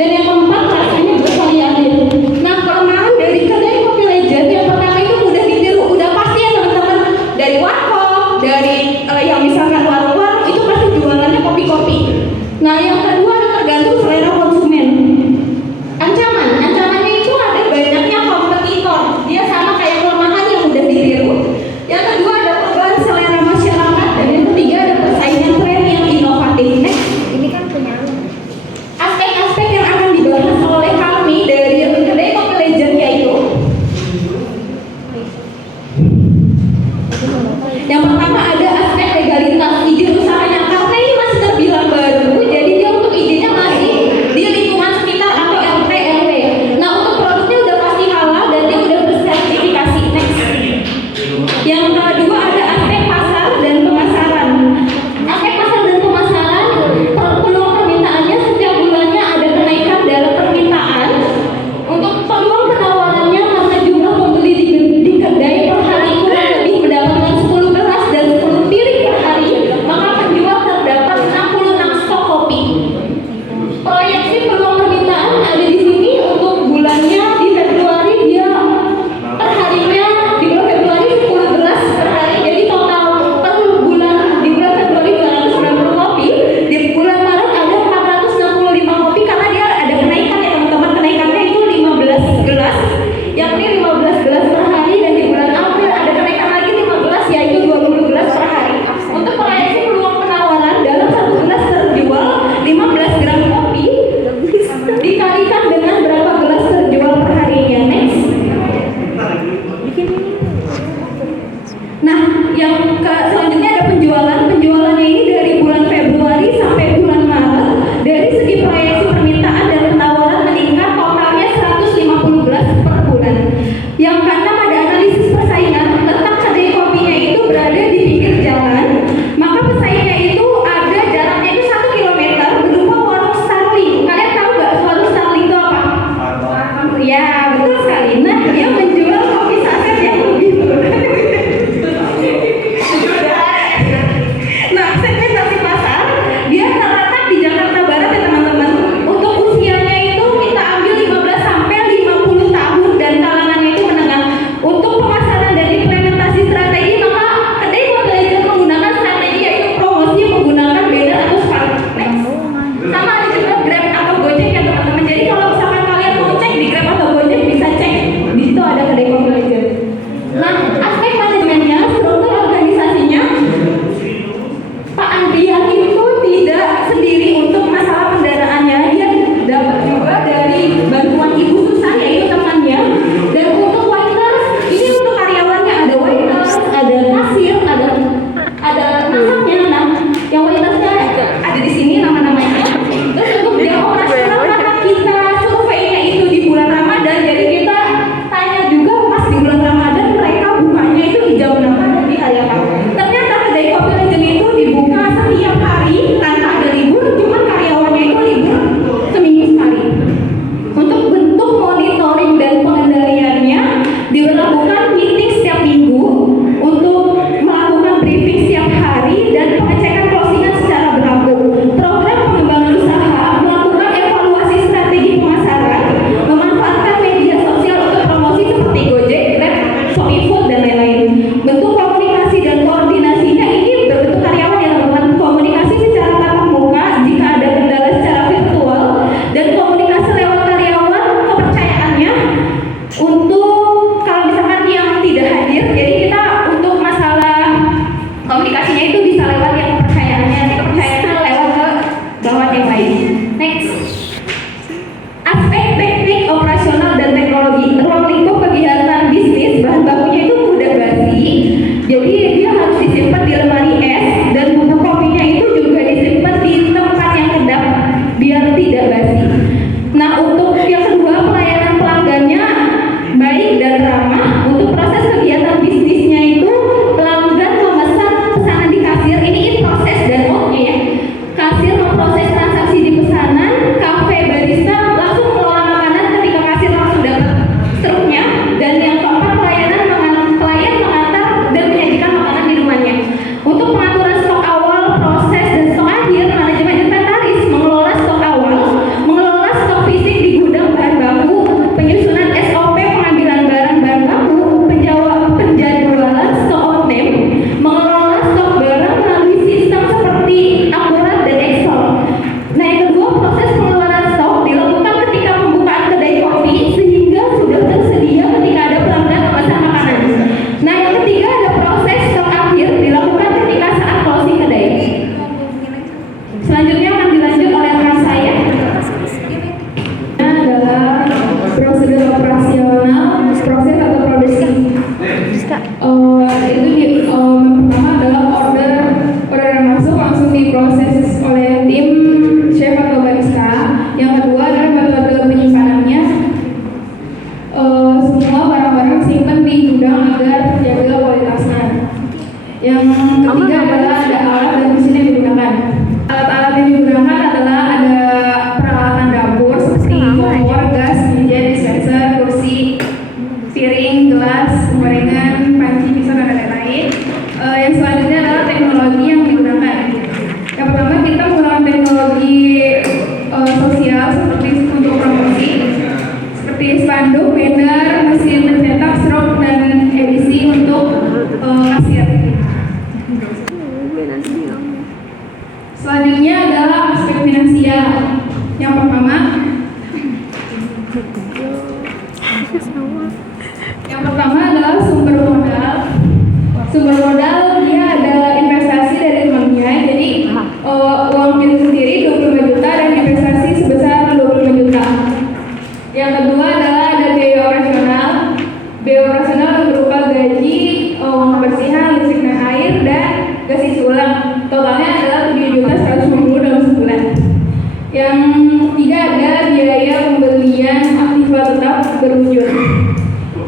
Dan yang keempat, rasanya bervariatif. Nah, kelemahan dari kedai kopi legend yang pertama itu mudah ditiru, udah pasti ya teman-teman. Dari warkop, dari yang misalkan warung-warung itu pasti jualannya kopi-kopi. Nah, yang kedua tergantung selera konsumen. Ancamannya itu ada banyaknya kompetitor. Dia sama kayak kelemahan yang mudah ditiru. Yang kedua ada perubahan selera masyarakat, dan yang ketiga ada persaingan tren yang inovatif. Next. Ini kan penyalur. Aspek-aspek yang akan dibahas oleh kami dari kedai kopi legend yaitu yang pertama ada aspek legalitas izin usahanya, karena ini masih terbilang baru, jadi dia untuk izinnya masih di lingkungan sekitar atau RT RW. Nah, untuk produknya udah pasti halal dan dia udah bersertifikasi. Next. Yang kedua ada aspek pasar dan pemasaran. Aspek pasar dan pemasaran, peluang permintaannya setiap bulannya ada kenaikan dalam permintaan. Untuk peluang penawarannya karena jumlah pembeli di kedai per hari kurang lebih mendapatkan 10 gelas dan 10 piring per hari, maka penjual terdapat 66 stok kopi. Proyeksi peluang permintaan ada di sini. Untuk bulannya di Februari dia perharinya di bulan Februari 10 gelas per hari, jadi total per bulan di bulan Februari 290 kopi, di bulan Maret ada 465 kopi karena dia ada kenaikan ya teman-teman. Kenaikannya itu 15 gelas, yakni 15 gelas per hari, dan di bulan April ada kenaikan lagi 5 gelas yaitu 20 gelas per hari. Untuk proyeksi peluang penawaran dalam satu gelas terjual 15 gram kopi dikalikan dengan berapa gelas terjual per harinya. Next. Nah, yang selanjutnya ada penjualan. Penjualannya ini dari bulan Februari sampai bulan Maret. Dari segi proyeksi permintaan dan penawaran meningkat, totalnya 150 gelas per bulan. Yang keenam ada analisis persaingan. Letak kedai kopinya itu berada di pinggir jalan, maka pesaingnya itu ada jaraknya itu 1 kilometer berupa warung Starling. Kalian tahu nggak warung Starling itu apa? Ya, betul sekali. Nah, dia menjual kopi saset yang lebih murah. Nah, segmentasi pasar dia terletak di Jakarta Barat ya teman-teman. Untuk usianya itu kita ambil 15 sampai 50 tahun dan kalangannya itu menengah. Untuk pemasaran dan implementasi strategi, maka kedai kopi legend menggunakan strategi yaitu promosi menggunakan banner atau spanduk. Next. Sama ada juga Grab atau Gojek ya teman-teman. Jadi kalau misalkan kalian mau cek di Grab atau Gojek bisa cek di situ ada kedai kopi legend. Nah, aspek manajemennya, struktur organisasinya, Pak Andrian itu tidak sendiri untuk masalah kendaraannya, dia dapat juga dari bantuan Ibu Susan yaitu temannya. Dan untuk waiters, ini untuk karyawannya ada waiters, ada kasir, ada masaknya. Nah, yang waitersnya ada di sini nama-namanya. Terus untuk biaya operasional karena kita surveinya itu di bulan Ramadan, jadi kita tanya juga pas di bulan Ramadan mereka bukanya itu di jam 6 dan di hari apa. Ternyata kedai kopi legend itu dibuka setiap hari tanpa ada libur, cuma karyawannya itu libur seminggu sekali. Untuk bentuk monitoring dan pengendaliannya dilakukan meeting setiap minggu untuk melakukan briefing setiap hari dan pengecekan closingan secara berlaku. Program pengembangan usaha melakukan evaluasi strategi pemasaran, memanfaatkan media sosial untuk promosi seperti Gojek, Grab, Shopee Food dan lain-lain. Bentuk komunikasi dan koordinasinya ini berbentuk karyawan yang melakukan komunikasi secara tatap muka jika ada kendala secara virtual, dan komunikasi lewat karyawan kepercayaannya untuk kalau misalkan yang tidak hadir. Jadi kita untuk masalah komunikasinya itu bisa lewat yang kepercayaannya, nanti kepercayaannya lewat ke bawah yang lain. Next. Aspek teknik, operasional dan teknologi. Ruang lingkup kegiatan bisnis, bahan bakunya itu mudah basi, jadi dia harus disimpan di lemari es, dan bubuk kopinya itu juga disimpan di tempat yang kedap biar tidak basi. Nah, untuk yang kedua, pelayanan pelanggannya baik dan ramah. Untuk proses kegiatan bisnisnya itu pelanggan memesan pesanan di kasir, ini in proses dan outnya ya. Kasir memproses transaksi di pesanan, kafe barista langsung mengelola makanan ketika kasir langsung dapat struknya, dan yang keempat pelayan mengantar dan menyajikan makanan di rumahnya. Untuk pengaturan stok awal, proses dan stok akhir, manajemen inventaris mengelola stok awal, kemudian aktiva tetap berwujud.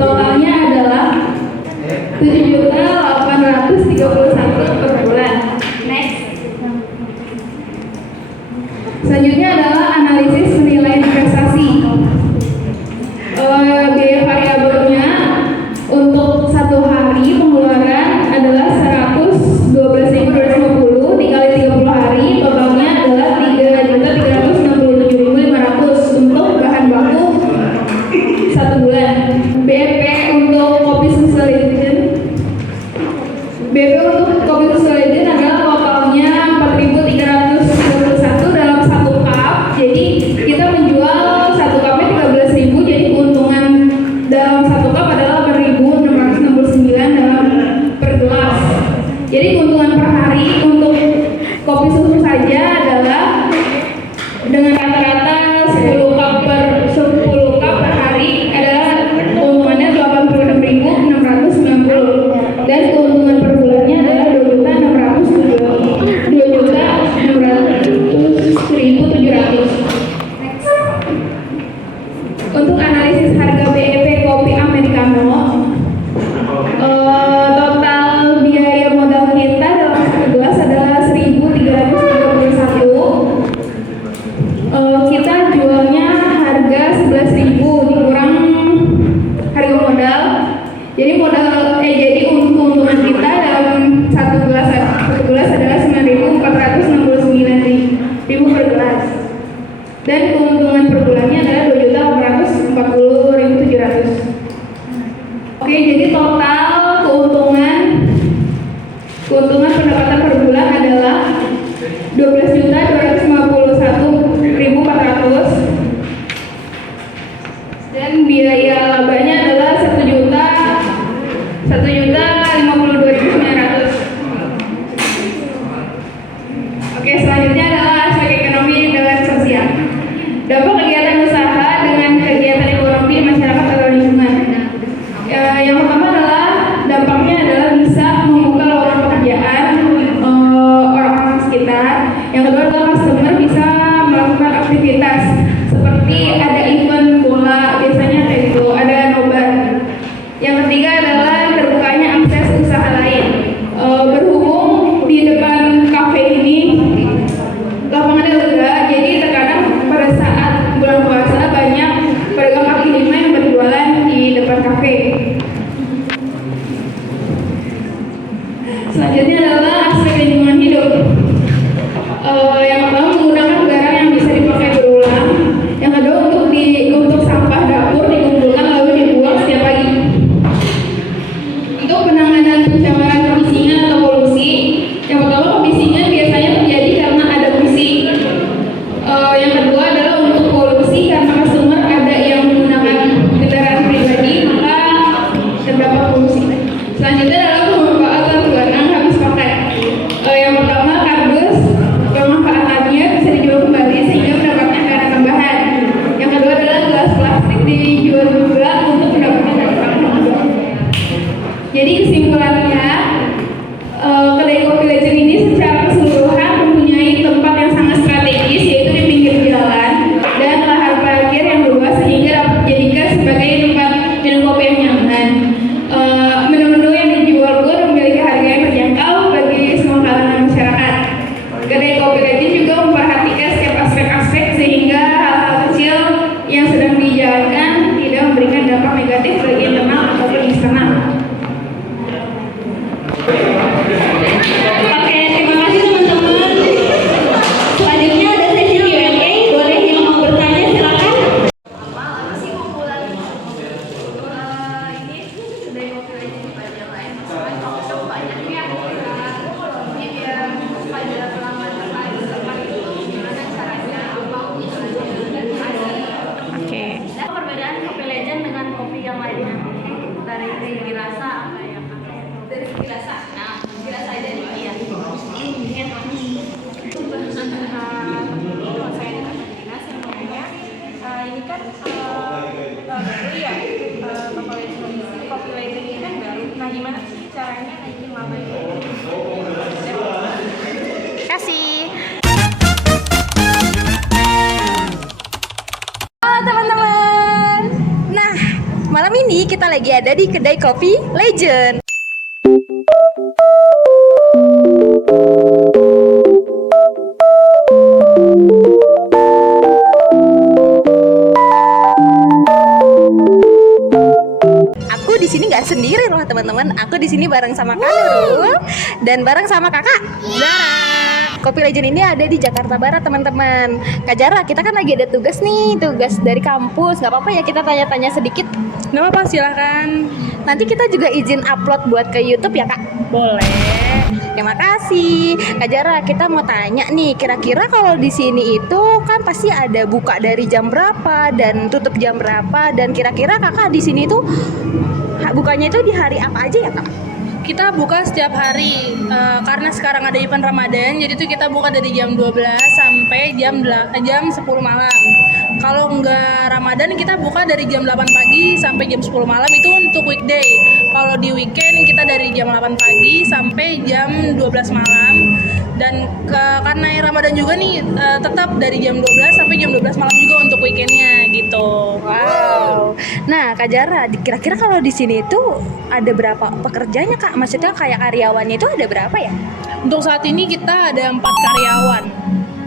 Totalnya adalah 7.831 per bulan. Next. Selanjutnya adalah analisis nilai investasi. Biaya variabelnya untuk satu hari pengeluaran adalah 112.250 dikali 30 hari, totalnya adalah 3.367.500 untuk bahan baku satu bulan. BP untuk kopi susu legend adalah totalnya 4.331 dalam satu cup. Jadi kita menjual satu cupnya 13.000, jadi keuntungan dalam satu cup adalah 8.669 dalam per gelas. Jadi keuntungan per hari untuk kopi susu saja adalah dengan rata-rata 10 cup per hari adalah keuntungannya 86.690 dan keuntungan per bulannya adalah 2.600.700. Untuk analisis harga BEP kopi americano, total biaya modal kita dalam satu gelas adalah 1.331. Kita jualnya harga 11.000 dikurang harga modal. Jadi jadi keuntungan kita dalam satu gelas adalah 9.469.000 per gelas. Dan keuntungan per bulannya adalah 2.840.700. Oke, jadi total keuntungan pendapatan per bulan adalah 12.251.400 dan biaya labanya adalah 1.052.900. Oke, selanjutnya adalah aspek ekonomi dan sosial. Dampak kegiatan usaha dengan kegiatan ekonomi di masyarakat atau lingkungan. Yang pertama adalah dampaknya adalah bisa membuka lowongan pekerjaan orang-orang sekitar. Yang kedua adalah customer bisa melakukan aktivitas seperti ada event bola, biasanya kayak gitu, ada nobar. Yang ketiga adalah terbukanya akses usaha lain. Berhubung di depan kafe ini lapangannya lega, jadi terkadang pada saat bulan puasa banyak pedagang kaki lima yang berjualan di depan kafe. Selanjutnya adalah aspek lingkungan hidup. Yang pertama menggunakan barang yang bisa dipakai berulang. Yang kedua untuk ini kita lagi ada di kedai kopi Legend. Aku di sini nggak sendiri loh teman-teman. Aku di sini bareng sama Kak Nurul dan bareng sama Kakak Zara. Kopi Legend ini ada di Jakarta Barat teman-teman. Kak Zara, kita kan lagi ada tugas nih, tugas dari kampus. Nggak apa-apa ya kita tanya-tanya sedikit? Nggak apa-apa, silakan. Nanti kita juga izin upload buat ke YouTube ya Kak? Boleh. Terima kasih. Kak Zara, kita mau tanya nih, kira-kira kalau di sini itu kan pasti ada buka dari jam berapa dan tutup jam berapa, dan kira-kira Kakak di sini tuh bukanya itu di hari apa aja ya Kak? Kita buka setiap hari karena sekarang ada event Ramadan, jadi tuh kita buka dari jam 12 sampai jam 10 malam. Kalau nggak Ramadan kita buka dari jam 8 pagi sampai jam 10 malam, itu untuk weekday. Kalau di weekend kita dari jam 8 pagi sampai jam 12 malam. Dan karena Ramadan juga nih tetap dari jam 12 sampai jam 12 malam juga untuk weekendnya gitu. Wow. Nah, Kak Zara, kira-kira kalau di sini itu ada berapa pekerjanya Kak? Maksudnya kayak karyawannya itu ada berapa ya? Untuk saat ini kita ada 4 karyawan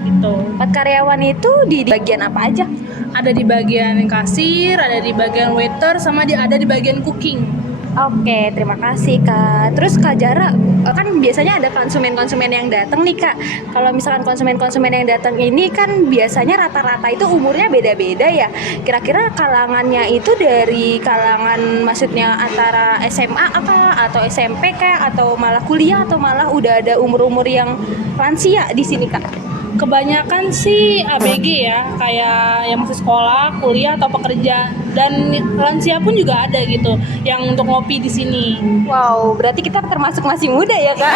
gitu. 4 karyawan itu di bagian apa aja? Ada di bagian kasir, ada di bagian waiter, sama ada di bagian cooking. Oke, terima kasih Kak. Terus Kak Zara, kan biasanya ada konsumen-konsumen yang datang nih Kak. Kalau misalkan konsumen-konsumen yang datang ini kan biasanya rata-rata itu umurnya beda-beda ya. Kira-kira kalangannya itu dari kalangan maksudnya antara SMA atau SMP Kak, atau malah kuliah, atau malah udah ada umur-umur yang lansia di sini Kak? Kebanyakan sih ABG ya, kayak yang masih sekolah, kuliah atau pekerja, dan lansia pun juga ada gitu yang untuk ngopi di sini. Wow, berarti kita termasuk masih muda ya Kak?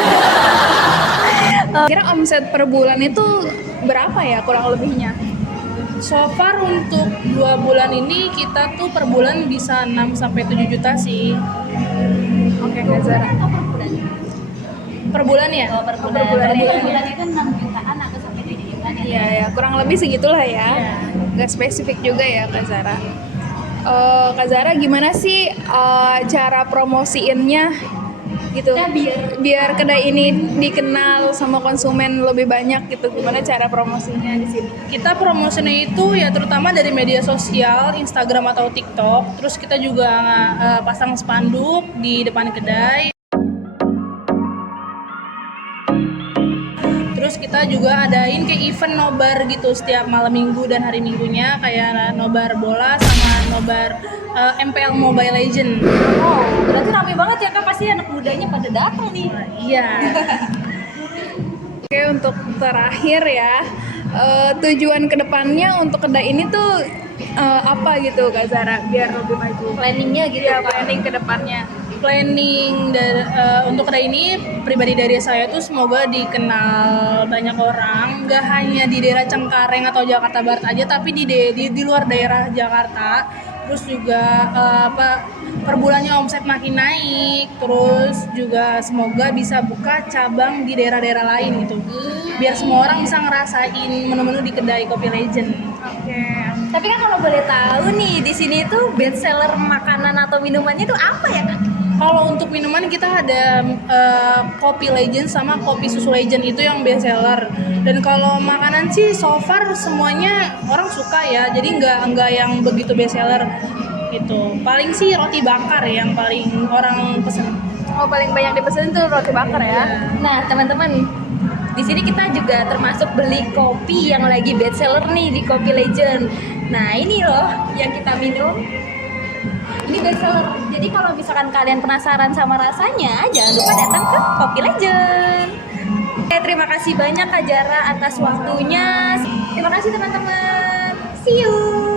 Kira omset per bulan itu berapa ya kurang lebihnya? So far untuk 2 bulan ini kita tuh per bulan bisa 6 sampai 7 juta sih. Oke, Kak Zara. Per bulan ya? Per bulan. Per bulan itu 6 jutaan atau sampai 7 jutaan ya? Iya ya, kurang lebih segitulah ya. Iya. Gak spesifik juga ya Kak Zara. Kak Zara gimana sih cara promosiinnya gitu? Nah, biar kedai ini dikenal sama konsumen lebih banyak gitu. Gimana cara promosinya di sini? Kita promosinya itu ya terutama dari media sosial, Instagram atau TikTok. Terus kita juga pasang spanduk di depan kedai. Terus kita juga adain kayak event nobar gitu setiap malam minggu dan hari minggunya, kayak nobar bola sama nobar MPL Mobile Legend. Oh, berarti rame banget ya Kak, pasti anak mudanya pada datang nih. Iya. Oke, untuk terakhir ya, tujuan kedepannya untuk kedai ini tuh apa gitu Kak Zara biar lebih maju? Planningnya gitu Ya, Kak. planning kedepannya. Planning untuk kedai ini pribadi dari saya tuh semoga dikenal banyak orang, nggak hanya di daerah Cengkareng atau Jakarta Barat aja, tapi di luar daerah Jakarta. Terus juga per bulannya omset makin naik, terus juga semoga bisa buka cabang di daerah-daerah lain gitu, biar semua orang bisa ngerasain menu-menu di kedai Kopi Legend. Oke. Tapi kan kalau boleh tahu nih, di sini tuh best seller makanan atau minumannya itu apa ya Kak? Kalau untuk minuman kita ada kopi Legend sama kopi susu Legend, itu yang best seller. Dan kalau makanan sih so far semuanya orang suka ya, jadi nggak yang begitu best seller gitu. Paling sih roti bakar yang paling orang pesen. Oh, paling banyak dipesan tuh roti bakar ya. Nah teman-teman, di sini kita juga termasuk beli kopi yang lagi best seller nih di Kopi Legend. Nah ini loh yang kita minum, ini best seller. Jadi kalau misalkan kalian penasaran sama rasanya, jangan lupa datang ke Kopi Legend. Terima kasih banyak Kak Zara atas waktunya. Terima kasih teman-teman. See you.